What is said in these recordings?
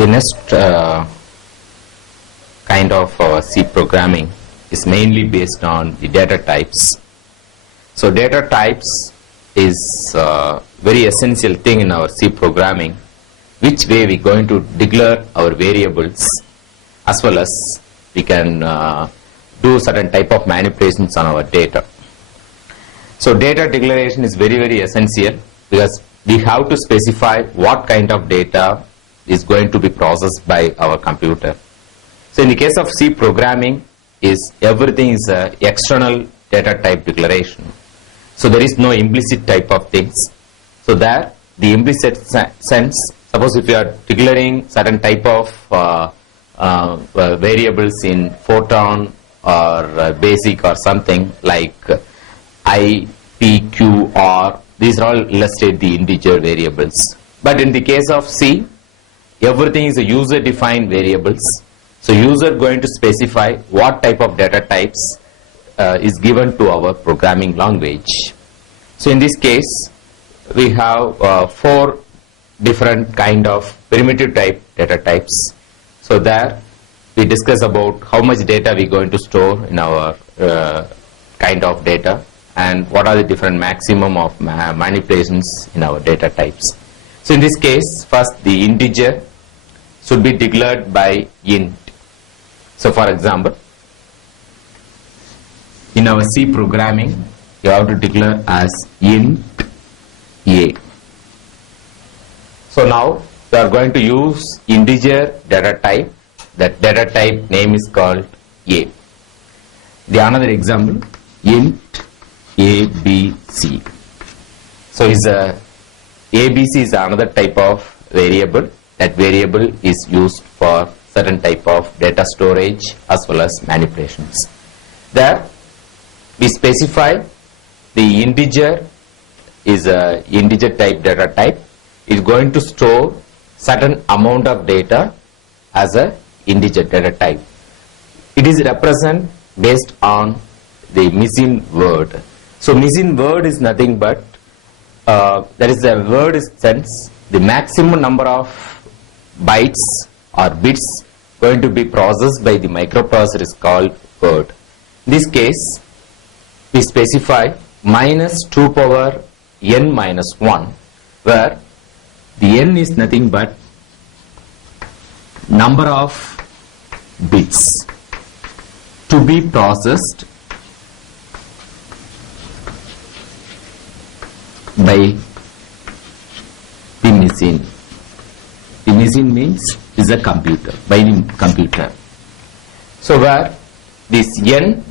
The next kind of C programming is mainly based on the data types. So data types is a very essential thing in our C programming, which way we are going to declare our variables, as well as we can do certain type of manipulations on our data. So data declaration is very essential, because we have to specify what kind of data is going to be processed by our computer. So in the case of C programming, is everything is a external data type declaration. So there is no implicit type of things. So there the implicit sense, suppose if you are declaring certain type of variables in Fortran or basic or something like I, P, Q, R, these are all, let's state, the integer variables. But in the case of C, everything is a user defined variables. So user going to specify what type of data types is given to our programming language. So in this case, we have 4 different kind of primitive type data types. So there we discuss about how much data we are going to store in our kind of data, and what are the different maximum of manipulations in our data types. So in this case, first the integer should be declared by int. So for example, in our C programming, you have to declare as int a. So now we are going to use integer data type. That data type name is called a. The another example, int ABC. So is ABC is another type of variable. That variable is used for certain type of data storage as well as manipulations. There we specify the integer is a integer type data type. Is going to store certain amount of data as a integer data type. It is represent based on the missing word. So missing word is nothing but that is the word is sense the maximum number of bytes or bits going to be processed by the microprocessor is called word. In this case, we specify minus 2 power n minus 1, where the n is nothing but number of bits to be processed by the machine. The machine means is a computer, by the computer. So where this n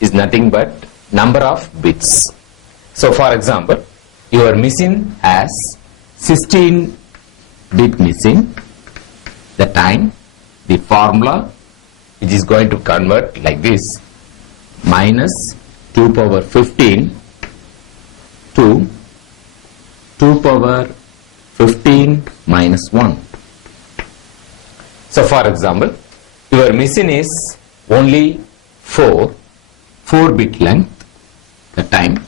is nothing but number of bits. So for example, your machine has 16 bit machine. The time, the formula which is going to convert like this, minus 2 power 15 to 2 power 15 minus 1. So for example, your machine is only 4 bit length, the time,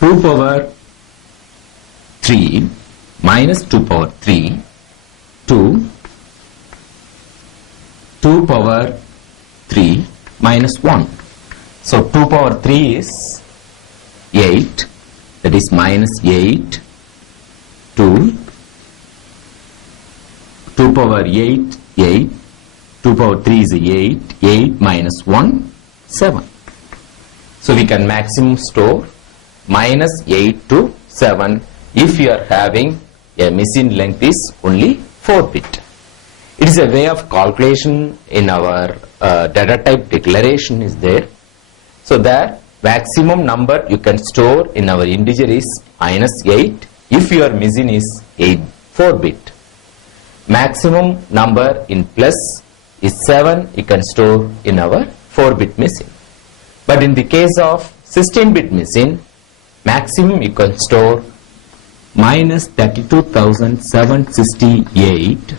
2 power 3 minus 2 power 3 to 2 power 3 minus 1. So 2 power 3 is 8, that is minus 8 to 2 power 8, 8, 2 power 3 is 8 minus 1, 7. So we can maximum store minus 8 to 7 if you are having a machine length is only 4 bit. It is a way of calculation in our data type declaration is there. So the maximum number you can store in our integer is minus 8 if your machine is 4 bit. Maximum number in plus is 7 you can store in our 4 bit machine. But in the case of 16 bit machine, maximum you can store minus 32,768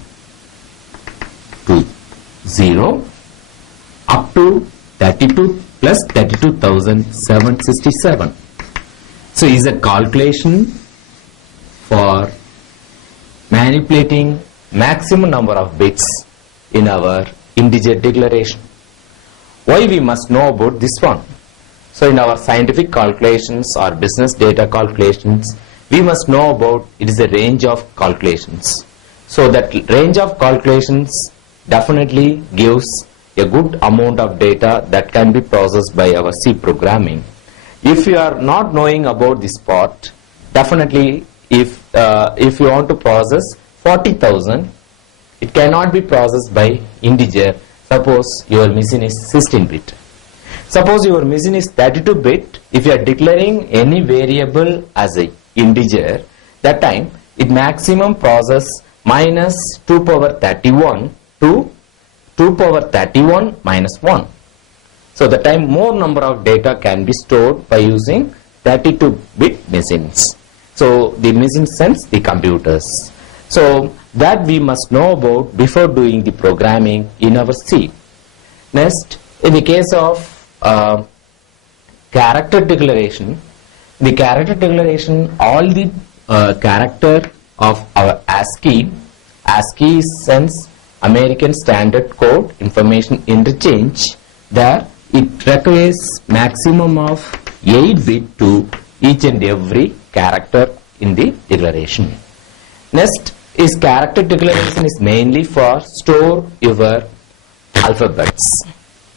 to 0 up to 32 plus 32,767. So is a calculation for manipulating maximum number of bits in our integer declaration. Why we must know about this one? So in our scientific calculations or business data calculations, we must know about it is a range of calculations. So that range of calculations definitely gives a good amount of data that can be processed by our C programming. If you are not knowing about this part, definitely if you want to process 40,000, it cannot be processed by integer. Suppose your machine is 16-bit. Suppose your machine is 32-bit. If you are declaring any variable as a integer, that time it maximum process minus 2 power 31 to 2 power 31 minus 1. So the time more number of data can be stored by using 32-bit machines. So the machine sense the computers. So that we must know about before doing the programming in our C. Next, in the case of character declaration, all the character of our ASCII is sense American Standard Code Information Interchange. There it requires maximum of 8-bit to each and every character in the declaration. Next is character declaration is mainly for store your alphabets.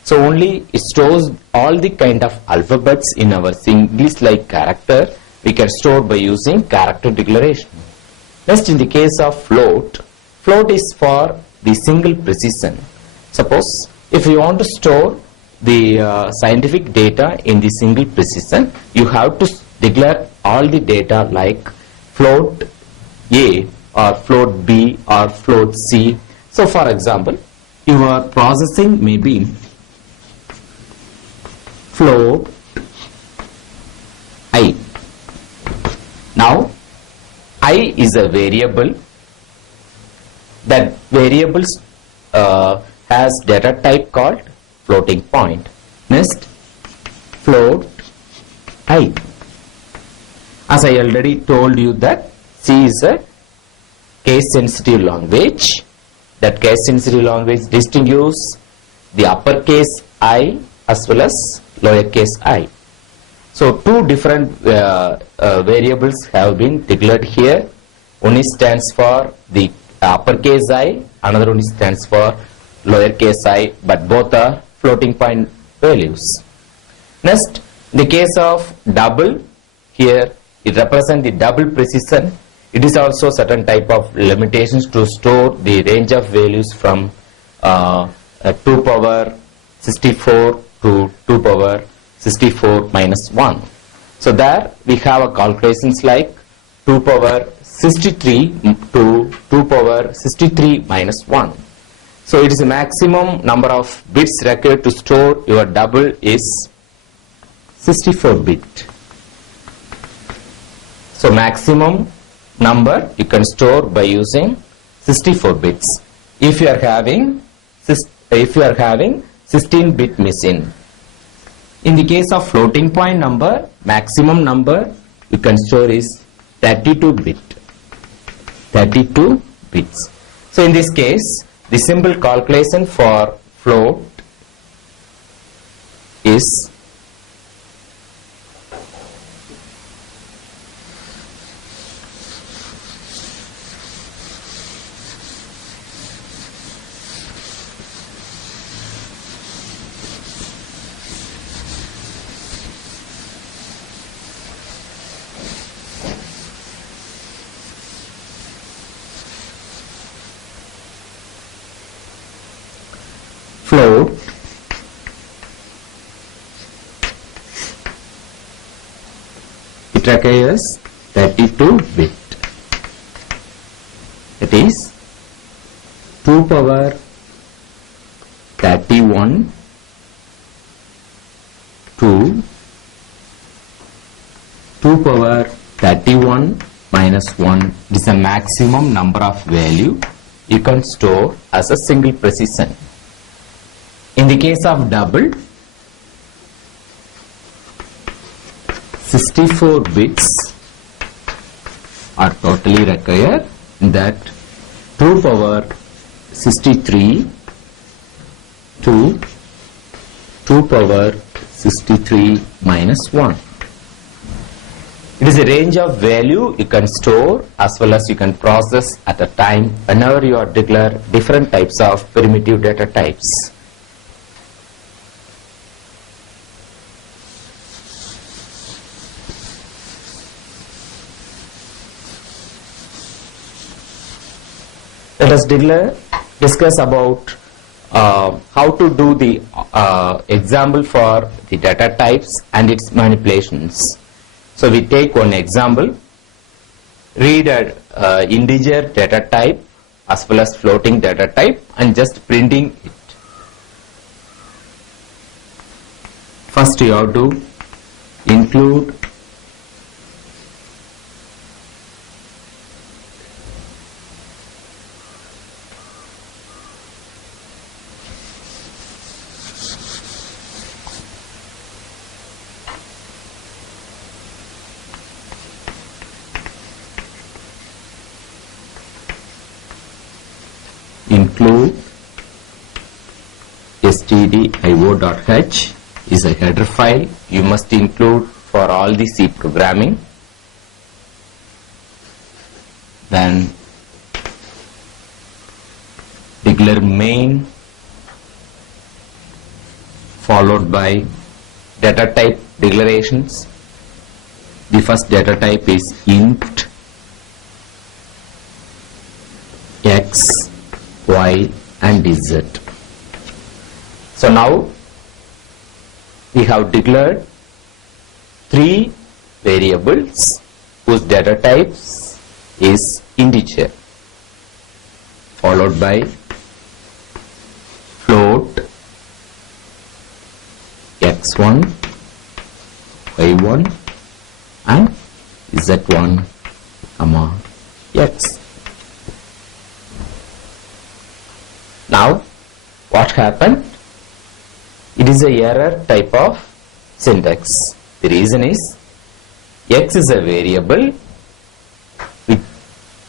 So only it stores all the kind of alphabets in our English like character we can store by using character declaration. Next, in the case of float is for the single precision. Suppose if you want to store the scientific data in the single precision, you have to declare all the data like float A or float B or float C. So for example, your processing may be float I. Now I is a variable. That variables has data type called floating point. Next, float I. As I already told you that C is a case sensitive language. That case sensitive language distinguishes the uppercase I as well as lowercase I. So two different variables have been declared here. One stands for the uppercase I, another one stands for lowercase I, but both are floating point values. Next, in the case of double, here it represents the double precision. It is also certain type of limitations to store the range of values from 2 power 64 to 2 power 64 minus 1. So there we have a calculations like 2 power 63 to 2 power 63 minus 1. So it is a maximum number of bits required to store your double is 64 bit. So maximum number you can store by using 64 bits. If you are having 16-bit machine. In the case of floating point number, maximum number you can store is 32 bit. 32 bits. So in this case, the simple calculation for float is float it requires 32 bit. It is 2 power 31 to 2 power 31 minus 1 is a maximum number of value you can store as a single precision. In the case of double, 64 bits are totally required. That 2 power 63 to 2 power 63 minus 1. It is a range of value you can store as well as you can process at a time whenever you are declare different types of primitive data types. Let us discuss about how to do the example for the data types and its manipulations. So we take one example, read an integer data type as well as floating data type and just printing it. First you have to include stdio.h is a header file you must include for all the C programming. Then declare main followed by data type declarations. The first data type is int x, y and z. So now we have declared 3 variables whose data types is integer followed by float x1, y1 and z1, x. Now what happened? It is a error type of syntax. The reason is x is a variable which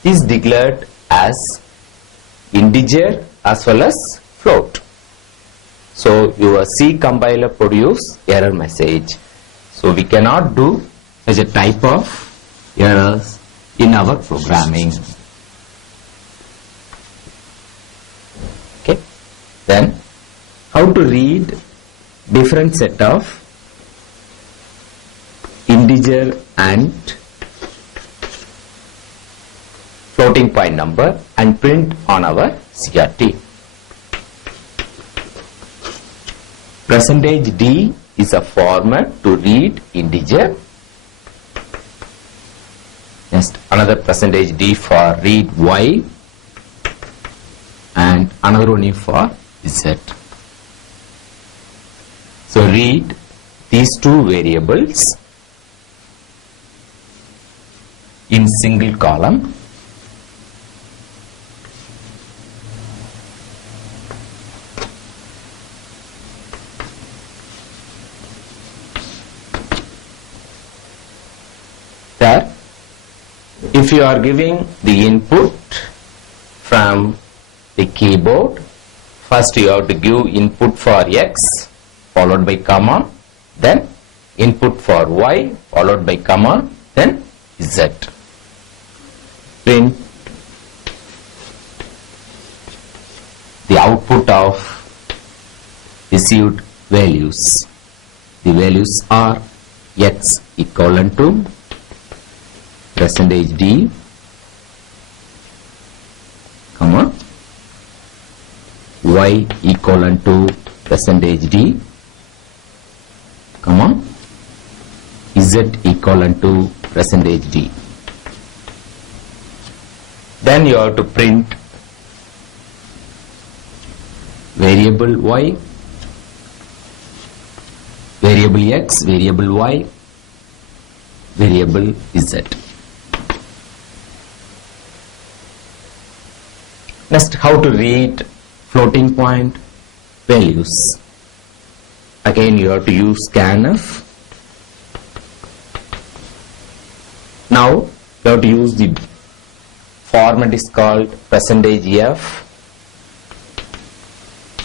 is declared as integer as well as float. So your C compiler produce error message. So we cannot do such a type of errors in our programming. Okay. Then how to read different set of integer and floating point number and print on our CRT. %d is a format to read integer. Next another %d for read y and another one is for z. So read these two variables in single column. There, if you are giving the input from the keyboard, first you have to give input for x followed by comma, then input for y followed by comma, then z. Print the output of received values. The values are x equivalent to %d, comma, y equivalent to %d, comma, z equivalent to %d. Then you have to print variable y, variable x, variable y, variable z. Next, how to read floating point values. Again you have to use scanf. Now you have to use the format is called %f,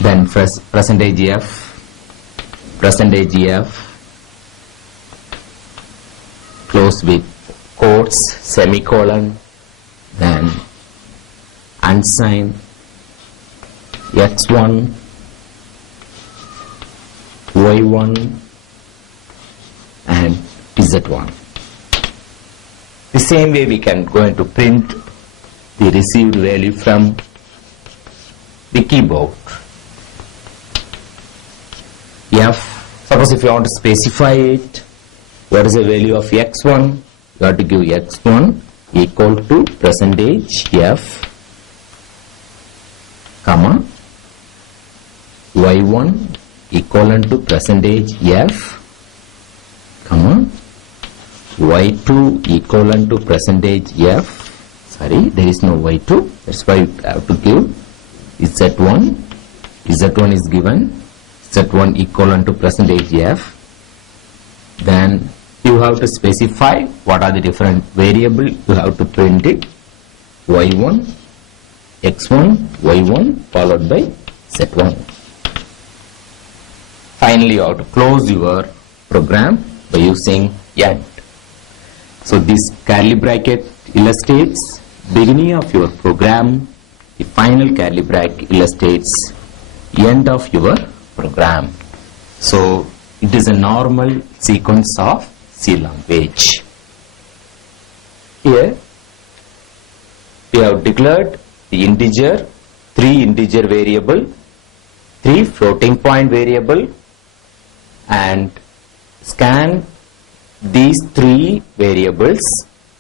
then %f close with quotes, semicolon, then unsigned x1, y1 and z1. The same way we can going to print the received value from the keyboard. Suppose if you want to specify it, what is the value of x1? You have to give x1 equal to %f, comma, y1 equivalent to %f, comma, y2 equivalent to %f. Sorry, there is no y2. That's why you have to give z1. Z1 is given. Z1 equivalent to %f. Then you have to specify what are the different variables. You have to print it. y1, x1, y1 followed by z1. Finally, you have to close your program by using end. So this curly bracket illustrates beginning of your program. The final curly bracket illustrates end of your program. So it is a normal sequence of C language. Here we have declared the integer, 3 integer variable, 3 floating point variable, and scan these 3 variables,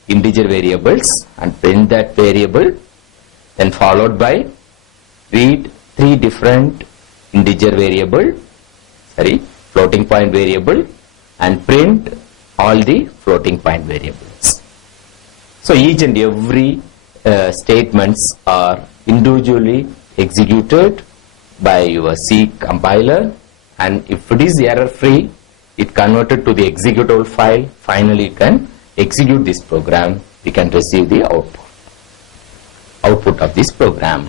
integer variables, and print that variable, then followed by read 3 different integer variable, floating point variable, and print all the floating point variables. So each and every statements are individually executed by your C compiler, and if it is error free, it converted to the executable file. Finally, you can execute this program. We can receive the output of this program.